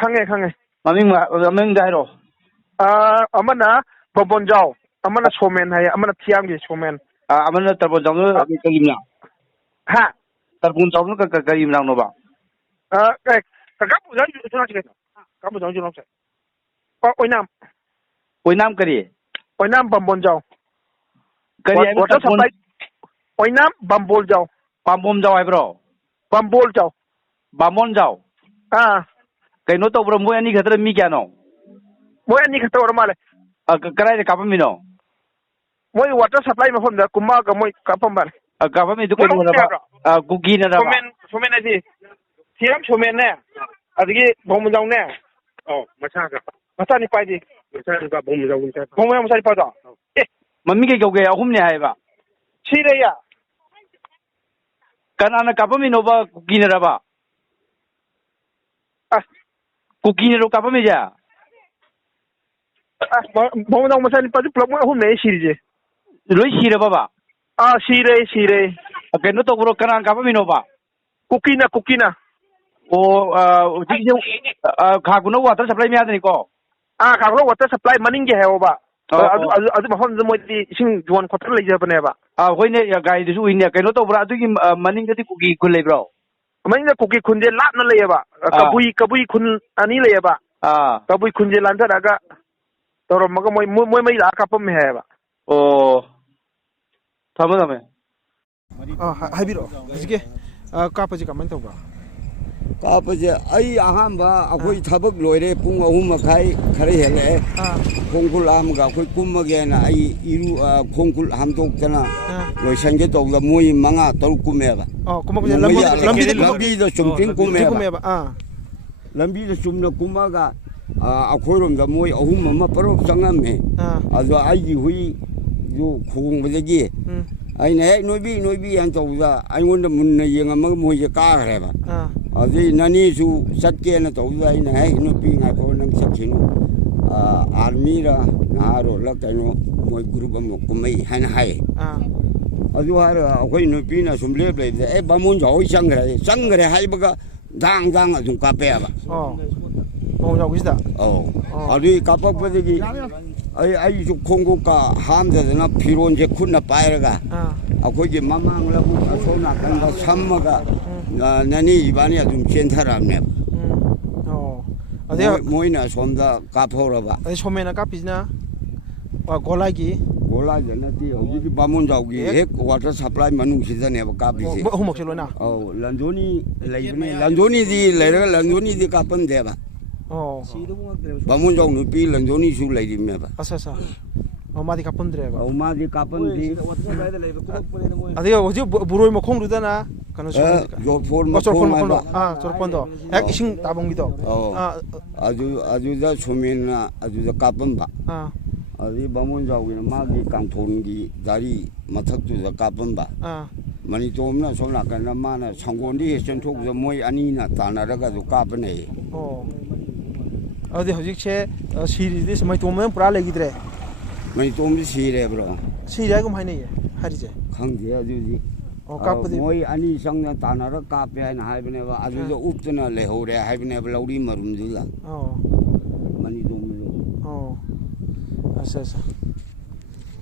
ꯈꯪꯉꯦ ꯈꯪꯉꯦ ꯃꯃꯤꯡ ꯍꯥꯏꯔꯣ ꯑꯃꯅ ꯕꯣꯟꯖꯥꯎ ꯑꯃꯅ ꯁꯣꯃꯦꯟ ꯍꯥꯏꯌꯦ ꯑꯃꯅ ꯊꯤꯌꯥꯝꯒꯤ ꯁꯣꯃꯦꯟ ꯑꯃꯅ ꯇꯔꯕꯣꯟꯖꯥꯎꯅ ꯀꯔꯤ ꯃꯅꯥ ꯍꯥ ꯇꯔꯕꯣꯟꯖꯥꯎꯅ ꯀꯔꯤ ꯃꯅꯥꯅꯣꯕ ꯀꯀꯥ ꯕꯣꯟꯖꯥꯎ ꯀꯩꯅꯣ ꯀꯀꯥ ꯕꯣꯟꯖꯥꯎ ꯂꯧꯁꯦ ꯑꯣꯏꯅꯥꯝ ꯑꯣꯏꯅꯥꯝ ꯀꯔꯤ ꯑꯣꯏꯅꯥꯝ ꯕꯝꯕꯣꯟꯖꯥꯎ ꯀꯔꯤ ꯍꯥꯏꯕ ꯋꯥꯇꯔ ꯁꯄ꯭ꯂꯥꯏ ꯑꯣꯏꯅꯥꯝ ꯕꯝꯕꯣꯜꯖꯥꯎ ꯄꯥꯝꯕꯣꯝꯖꯥꯎ ꯍꯥꯏꯕ꯭ꯔꯣ ꯕꯝꯕꯣꯜꯖꯥꯎ ꯕꯥꯃꯣꯟꯖꯥꯎ ꯀꯩꯅꯣ ꯇꯧꯕ꯭ꯔꯣ ꯃꯣꯏ ꯑꯅꯤ ꯈꯛꯇꯔ ꯃꯤ ꯀꯌꯥꯅꯣ ꯃꯣꯏ ꯑꯅꯤ ꯈꯛꯇ ꯑꯣꯏꯔ ꯃꯥꯜꯂꯦ ꯀꯗꯥꯏꯗ ꯀꯥꯞꯄꯝꯃꯤꯅꯣ ꯃꯣꯏ ꯋꯥꯇꯔ ꯁꯄ꯭ꯂꯥꯏ ꯃꯐꯝꯗ ꯀꯨꯝꯃꯛꯑꯒ ꯃꯣꯏ ꯀꯥꯞꯄꯝꯕꯅꯦ ꯀꯥꯞꯄꯝꯃꯤꯗꯨ ꯀꯩꯅꯣꯔꯕ ꯀꯨꯀꯤꯅꯔꯕ ꯁꯣꯃꯦꯟ ꯍꯥꯏꯗꯤ ꯊꯤꯌꯥꯝ ꯁꯣꯃꯦꯟꯅꯦ ꯑꯗꯒꯤ ꯕꯣꯟꯖꯥꯎꯅꯦ ꯃꯆꯥꯅꯤ ꯄꯥꯏꯗꯤ ꯃꯆꯥꯅꯤꯄꯥ ꯕꯣꯟꯖꯥꯎ ꯃꯆꯥꯅꯤꯄꯥꯗꯣ ꯃꯃꯤꯡ ꯀꯩ ꯀꯧꯒꯦ ꯑꯍꯨꯝꯅꯦ ꯍꯥꯏꯕ ꯁꯤꯔయ్ꯌꯥ ꯀꯅꯥꯅ ꯀꯥꯞꯄꯝꯃꯤꯅꯣꯕ ꯀꯨꯀꯤꯅꯔꯕ ꯀꯨꯀꯤꯅꯔꯣ ꯀꯥꯞꯄꯝꯃꯤꯁꯦ ꯕꯣꯟꯖꯥꯎ ꯃꯆꯥꯅꯤꯄꯥꯁꯨ ꯄꯨꯂꯞ ꯃꯣꯏ ꯑꯍꯨꯝꯅꯦ ꯁꯤꯔꯤꯁꯦ ꯂꯣꯏ ꯁꯤꯔꯕꯕ ꯁꯤꯔꯦ ꯀꯩꯅꯣ ꯇꯧꯕ꯭ꯔꯣ ꯀꯅꯥꯅ ꯀꯥꯞꯄꯝꯃꯤꯅꯣꯕ ꯀꯨꯀꯤꯅ ꯑꯣ ꯍꯧꯖꯤꯛꯁꯦ ꯈꯥꯒꯨꯅꯧ ꯋꯥꯇꯔ ꯁꯄ꯭ꯂꯥꯏ ꯃꯌꯥꯗꯅꯤꯀꯣ ꯈꯥꯒꯨꯅꯧ ꯋꯥꯇꯔ ꯁꯄ꯭ꯂꯥꯏ ꯃꯅꯤꯡꯒꯤ ꯍꯥꯏꯌꯣꯕ ꯑꯗꯨ ꯃꯐꯝꯗꯨꯗ ꯃꯣꯏꯗꯤ ꯏꯁꯤꯡ ꯌꯣꯟ ꯈꯣꯠꯇꯅ ꯂꯩꯖꯕꯅꯦꯕ ꯍꯣꯏꯅꯦ ꯒꯥꯔꯤꯗꯨꯁꯨ ꯎꯏꯅꯦ ꯀꯩꯅꯣ ꯇꯧꯕ꯭ꯔꯥ ꯑꯗꯨꯒꯤ ꯃꯅꯤꯡꯗꯗꯤ ꯀꯨꯀꯤ ꯈꯨꯟ ꯂꯩꯕ꯭ꯔꯣ ꯃꯅꯤꯡꯗ ꯀꯨꯀꯤ ꯈꯨꯟꯁꯦ ꯂꯥꯞꯅ ꯂꯩꯌꯦꯕ ꯀꯕꯨꯏ ꯈꯨꯟ ꯑꯅꯤ ꯂꯩꯌꯦꯕ ꯀꯕꯨꯏ ꯈꯨꯟꯁꯦ ꯂꯥꯟꯊꯔꯛꯑꯒ ꯇꯧꯔꯝꯃꯒ ꯃꯣꯏ ꯃꯩ ꯂꯥꯛꯑ ꯀꯥꯞꯄꯝꯃꯦ ꯍꯥꯏꯌꯦꯕ ꯑꯣ ꯊꯝꯃꯦ ꯍꯥꯏꯕꯤꯔꯛꯑꯣ ꯍꯧꯖꯤꯛꯀꯤ ꯀꯥꯞꯄꯁꯤ ꯀꯃꯥꯏꯅ ꯇꯧꯕ ꯀꯥꯞꯄꯁꯦ ꯑꯩ ꯑꯍꯥꯟꯕ ꯑꯩꯈꯣꯏ ꯊꯕꯛ ꯂꯣꯏꯔꯦ ꯄꯨꯡ 3:30 ꯈꯔ ꯍꯦꯜꯂꯛꯑꯦ ꯈꯣꯡꯈꯨꯜ ꯍꯥꯝꯃꯒ ꯑꯩꯈꯣꯏ ꯀꯨꯝꯃꯒꯦꯅ ꯑꯩ ꯈꯣꯡꯈꯨꯜ ꯍꯥꯝꯗꯣꯛꯇꯅ ꯂꯣꯏꯁꯟꯒꯦ ꯇꯧꯕꯗ ꯃꯣꯏ 5-6 ꯀꯨꯝꯃꯦꯕ ꯂꯝꯕꯤꯗ ꯆꯨꯝꯇ꯭ꯔꯤꯡ ꯀꯨꯝꯃꯦꯕ ꯂꯝꯕꯤꯗ ꯆꯨꯝꯅ ꯀꯨꯝꯃꯒ ꯑꯩꯈꯣꯏꯔꯣꯝꯗ ꯃꯣꯏ 3 ꯑꯃ ꯄꯔꯣꯛ ꯆꯪꯉꯝꯃꯦ ꯑꯗꯣ ꯑꯩꯒꯤ ꯍꯨꯏꯗꯨ ꯈꯣꯡꯕꯗꯒꯤ ꯑꯩꯅ ꯍꯦꯛ ꯅꯣꯏꯕꯤ ꯍꯥꯏꯅ ꯇꯧꯕꯗ ꯑꯩꯉꯣꯟꯗ ꯃꯨꯟꯅ ꯌꯦꯡꯉꯝꯃꯒ ꯃꯣꯏꯁꯦ ꯀꯥꯈ꯭ꯔꯦꯕ ꯑꯗꯨꯗꯩ ꯅꯅꯦꯁꯨ ꯆꯠꯀꯦꯅ ꯇꯧꯕꯗ ꯑꯩꯅ ꯍꯦꯛ ꯅꯨꯄꯤ ꯉꯥꯏꯈꯣ ꯅꯪ ꯆꯠꯈꯤꯅꯨ ꯑꯥꯔꯃꯤꯔ ꯅꯍꯥꯔꯣꯜꯂ ꯀꯩꯅꯣ ꯃꯣꯏ ꯒ꯭ꯔꯨꯞ ꯑꯃ ꯀꯨꯝꯃꯩ ꯍꯥꯏꯅ ꯍꯥꯏꯌꯦ ꯑꯗꯨ ꯍꯥꯏꯔꯒ ꯑꯩꯈꯣꯏ ꯅꯨꯄꯤꯅ ꯁꯨꯝ ꯂꯦꯞ ꯂꯩꯕꯗ ꯕꯥꯃꯣꯟꯖꯥꯎ ꯍꯣꯏ ꯆꯪꯈ꯭ꯔꯦ ꯍꯥꯏꯕꯒ ꯗꯥꯡ ꯑꯗꯨꯝ ꯀꯥꯞꯄꯛꯑꯦꯕ ꯕꯣꯟꯖꯥꯎꯒꯤꯁꯤꯗ ꯑꯗꯨꯒꯤ ꯀꯥꯞꯄꯛꯄꯗꯒꯤ ꯑꯩꯁꯨ ꯈꯣꯡꯎꯞꯀ ꯍꯥꯝꯗꯗꯅ ꯐꯤꯔꯣꯟꯁꯦ ꯈꯨꯠꯅ ꯄꯥꯏꯔꯒ ꯑꯩꯈꯣꯏꯒꯤ ꯃꯃꯥꯡ ꯂꯧꯕꯨꯛ ꯑꯁꯣꯝ ꯅꯥꯀꯟꯗ ꯁꯝꯃꯒ ꯅꯅꯦ ꯏꯕꯥꯅꯤ ꯑꯗꯨꯝ ꯆꯦꯟꯊꯔꯛꯑꯕꯅꯦꯕ ꯃꯣꯏꯅ ꯑꯁꯣꯝꯗ ꯀꯥꯞꯍꯧꯔꯕ ꯑꯗꯩ ꯁꯣꯃꯦꯟꯅ ꯀꯥꯞꯄꯤꯁꯤꯅ ꯒꯣꯂꯥꯏꯒꯤ ꯅꯠꯇꯦ ꯍꯧꯖꯤꯛꯀꯤ ꯕꯥꯃꯣꯟꯖꯥꯎꯒꯤ ꯍꯦꯛ ꯋꯥꯇꯔ ꯁꯄ꯭ꯂꯥꯏ ꯃꯅꯨꯡꯁꯤꯗꯅꯦꯕ ꯀꯥꯞꯄꯤꯁꯦ ꯑꯍꯨꯝꯃꯛꯁꯦ ꯂꯣꯏꯅ ꯂꯟꯖꯣꯅꯤ ꯂꯩꯕꯅꯦ ꯂꯟꯖꯣꯅꯤꯗꯤ ꯂꯩꯔꯒ ꯂꯟꯖꯣꯅꯤꯗꯤ ꯀꯥꯞꯄꯟꯗꯦꯕ ꯕꯥꯃꯣꯟꯖꯥꯎ ꯅꯨꯄꯤ ꯂꯟꯖꯣꯅꯤꯁꯨ ꯂꯩꯔꯤꯕꯅꯦꯕ ꯃꯥꯗꯤ ꯀꯥꯞꯄꯟꯗ꯭ꯔꯦꯕ ꯃꯥꯗꯤ ꯀꯥꯞꯄꯟꯗꯦ ꯑꯗꯨꯒ ꯍꯧꯖꯤꯛ ꯕꯨꯔꯣꯏ ꯃꯈꯣꯡꯗꯨꯗꯅ ꯀꯩꯅꯣ ꯆꯣꯔꯐꯣꯟꯗꯣ ꯍꯦꯛ ꯏꯁꯤꯡ ꯇꯥꯐꯝꯒꯤꯗꯣ ꯑꯗꯨꯗ ꯁꯣꯃꯦꯟꯅ ꯑꯗꯨꯗ ꯀꯥꯞꯄꯝꯕ ꯑꯗꯨꯗꯒꯤ ꯕꯥꯃꯣꯟꯖꯥꯎꯒꯤꯅ ꯃꯥꯒꯤ ꯀꯥꯡꯊꯣꯟꯒꯤ ꯗꯥꯔꯤ ꯃꯊꯛꯇꯨꯗ ꯀꯥꯞꯄꯝꯕ ꯃꯅꯤꯇꯣꯝꯅ ꯁꯣꯝ ꯅꯥꯀꯟꯗ ꯃꯥꯅ ꯁꯪꯒꯣꯜꯗꯤ ꯍꯦꯛ ꯆꯦꯟꯊꯣꯛꯄꯗ ꯃꯣꯏ ꯑꯅꯤꯅ ꯇꯥꯟꯅꯔꯒ ꯑꯗꯨ ꯀꯥꯞꯄꯅꯦꯌꯦ ꯑꯗꯨꯗꯤ ꯍꯧꯖꯤꯛꯁꯦ ꯁꯤꯔꯤꯗꯤ ꯃꯩꯇꯣꯝꯕꯅ ꯄꯨꯔꯥ ꯂꯩꯈꯤꯗ꯭ꯔꯦ ꯃꯩꯇꯣꯝꯗꯤ ꯁꯤꯔꯦꯕ꯭ꯔꯣ ꯁꯤꯔꯦ ꯍꯥꯏꯒꯨꯝ ꯍꯥꯏꯅꯩꯌꯦ ꯍꯥꯏꯔꯤꯁꯦ ꯈꯪꯗꯦ ꯑꯗꯨꯗꯤ ꯃꯣꯏ ꯑꯅꯤ ꯆꯪꯅ ꯇꯥꯟꯅꯔꯒ ꯀꯥꯞꯄꯦ ꯍꯥꯏꯅ ꯍꯥꯏꯕꯅꯦꯕ ꯑꯗꯨꯗ ꯎꯞꯇꯨꯅ ꯂꯩꯍꯧꯔꯦ ꯍꯥꯏꯕꯅꯦꯕ ꯂꯧꯔꯤ ꯃꯔꯨꯝꯗꯨꯗ ꯃꯅꯤꯇꯣꯝꯕꯗꯣ ꯑꯠꯆꯥ